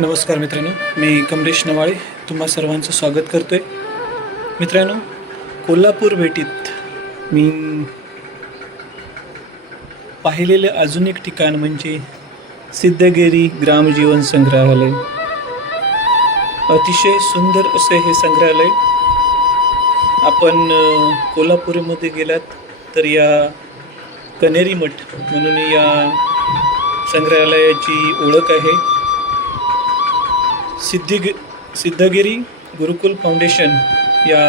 नमस्कार मित्रांनो मी कमलेश नवाळे तुम्हा सर्वांचं स्वागत करतो आहे मित्रांनो कोल्हापूर भेटीत मी पाहिलेले अजून एक ठिकाण म्हणजे सिद्धगिरी ग्रामजीवन संग्रहालय. अतिशय सुंदर असे हे संग्रहालय. आपण कोल्हापूरमध्ये गेलात तर या कनेरी मठ म्हणून या संग्रहालयाची ओळख आहे. सिद्धिग सिद्धगिरी गुरुकुल फाउंडेशन या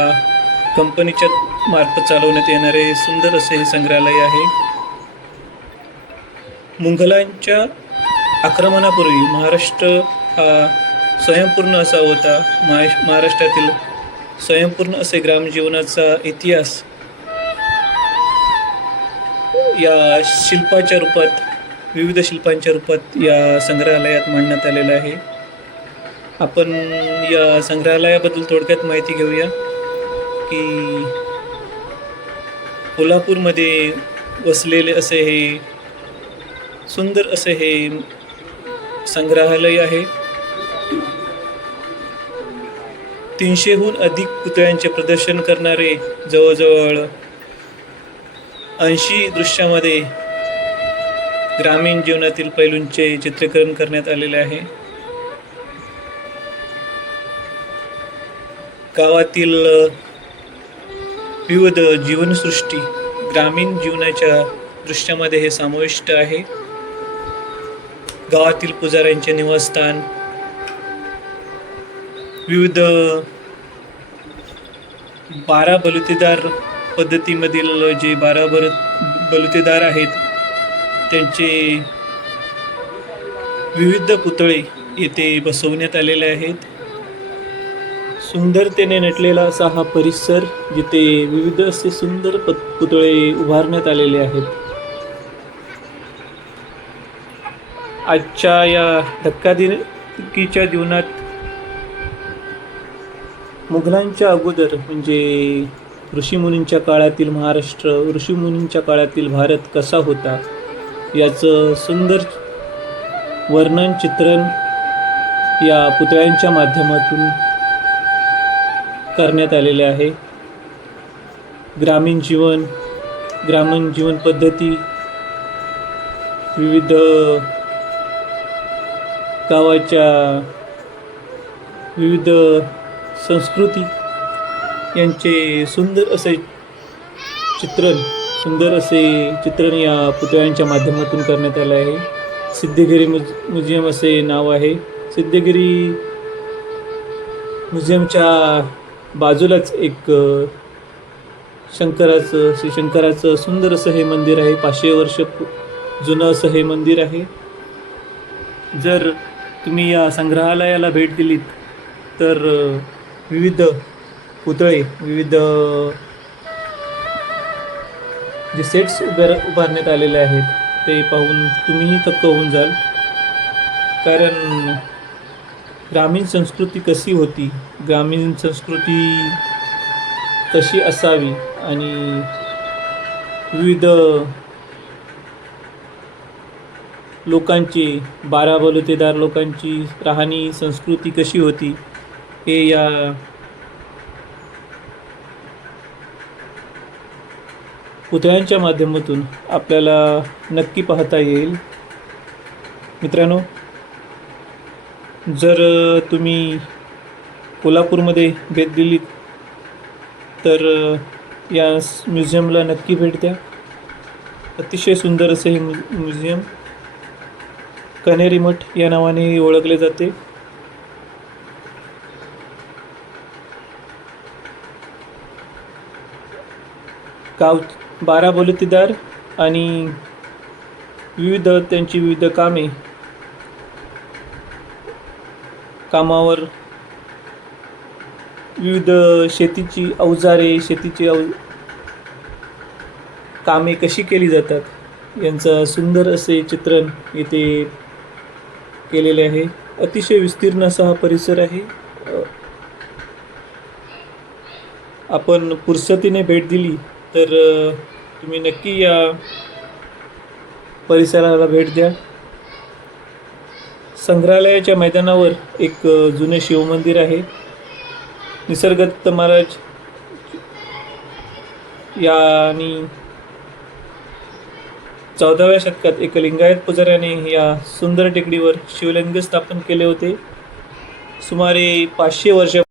कंपनीच्या मार्फत चालवण्यात येणारे सुंदर असे हे संग्रहालय आहे. मुघलांच्या आक्रमणापूर्वी महाराष्ट्र हा स्वयंपूर्ण असा होता. महा महाराष्ट्रातील स्वयंपूर्ण असे ग्रामजीवनाचा इतिहास या शिल्पाच्या रूपात विविध शिल्पांच्या रूपात या संग्रहालयात मांडण्यात आलेला आहे. आपण या संग्रहालयाबद्दल थोडक्यात माहिती घेऊया की कोल्हापूरमध्ये वसलेले असे हे सुंदर असे हे संग्रहालय आहे. तीनशेहून अधिक पुतळ्यांचे प्रदर्शन करणारे जवळजवळ ऐंशी दृश्यामध्ये ग्रामीण जीवनातील पैलूंचे चित्रीकरण करण्यात आलेले आहे. गावातील विविध जीवनसृष्टी ग्रामीण जीवनाच्या दृश्यामध्ये हे समाविष्ट आहे. गावातील पुजाऱ्यांचे निवासस्थान विविध बारा बलुतेदार पद्धतीमधील जे बारा बर बलुतेदार आहेत त्यांचे विविध पुतळे येथे बसवण्यात आलेले आहेत. सुंदरतेने नटलेला असा हा परिसर जिथे विविध असे सुंदर पत पुतळे उभारण्यात आलेले आहेत. आजच्या या धक्कादिक्कीच्या जीवनात मुघलांच्या अगोदर म्हणजे ऋषीमुनींच्या काळातील महाराष्ट्र ऋषीमुनींच्या काळातील भारत कसा होता याचं सुंदर वर्णन चित्रण या पुतळ्यांच्या माध्यमातून करण्यात आलेले आहे. ग्रामीण जीवन ग्रामीण जीवन पद्धती विविध गावाच्या विविध संस्कृती यांचे सुंदर असे चित्रण सुंदर असे चित्रण या पुतळ्यांच्या माध्यमातून करण्यात आले आहे. सिद्धगिरी म्युज म्युझियम असे नाव आहे. सिद्धगिरी म्युझियमच्या बाजूलाच एक शंकराचं श्री शंकराचं सुंदर असं हे मंदिर आहे. पाचशे वर्ष जुनं असं हे मंदिर आहे. जर तुम्ही या संग्रहालयाला भेट दिलीत तर विविध पुतळे विविध जे सेट्स उभार उभारण्यात आलेले आहेत ते पाहून तुम्हीही थक्क होऊन जाल. कारण ग्रामीण संस्कृती कशी होती? ग्रामीण संस्कृती कशी असावी? आणि विविध लोकांची बारा बलुतेदार लोकांची राहणी संस्कृती कशी होती? हे या पुतळ्यांच्या माध्यमातून आपल्याला नक्की पाहता येईल. मित्रांनो जर तुम्ही कोल्हापूरमध्ये भेट दिलीत तर या म्युझियमला नक्की भेट द्या. अतिशय सुंदर असे हे म्यु म्युझियम. कनेरी मठ या नावाने ओळखले जाते. गाव बारा बलुतेदार आणि विविध त्यांची विविध कामे कामावर. विविध शेतीची अवजारे शेतीची अव कामे कशी केली जातात? यांचं सुंदर असे चित्रण इथे केलेले आहे. अतिशय विस्तीर्ण असा हा परिसर आहे. आपण पुरसतीने भेट दिली तर तुम्ही नक्की या परिसराला भेट द्या. संग्रहालयाच्या मैदानावर एक जुने शिवमंदिर आहे. निसर्गदत्त महाराज यांनी चौदाव्या शतकात एका लिंगायत पुजाऱ्याने या सुंदर टेकडीवर शिवलिंग स्थापन केले होते. सुमारे पाचशे वर्षा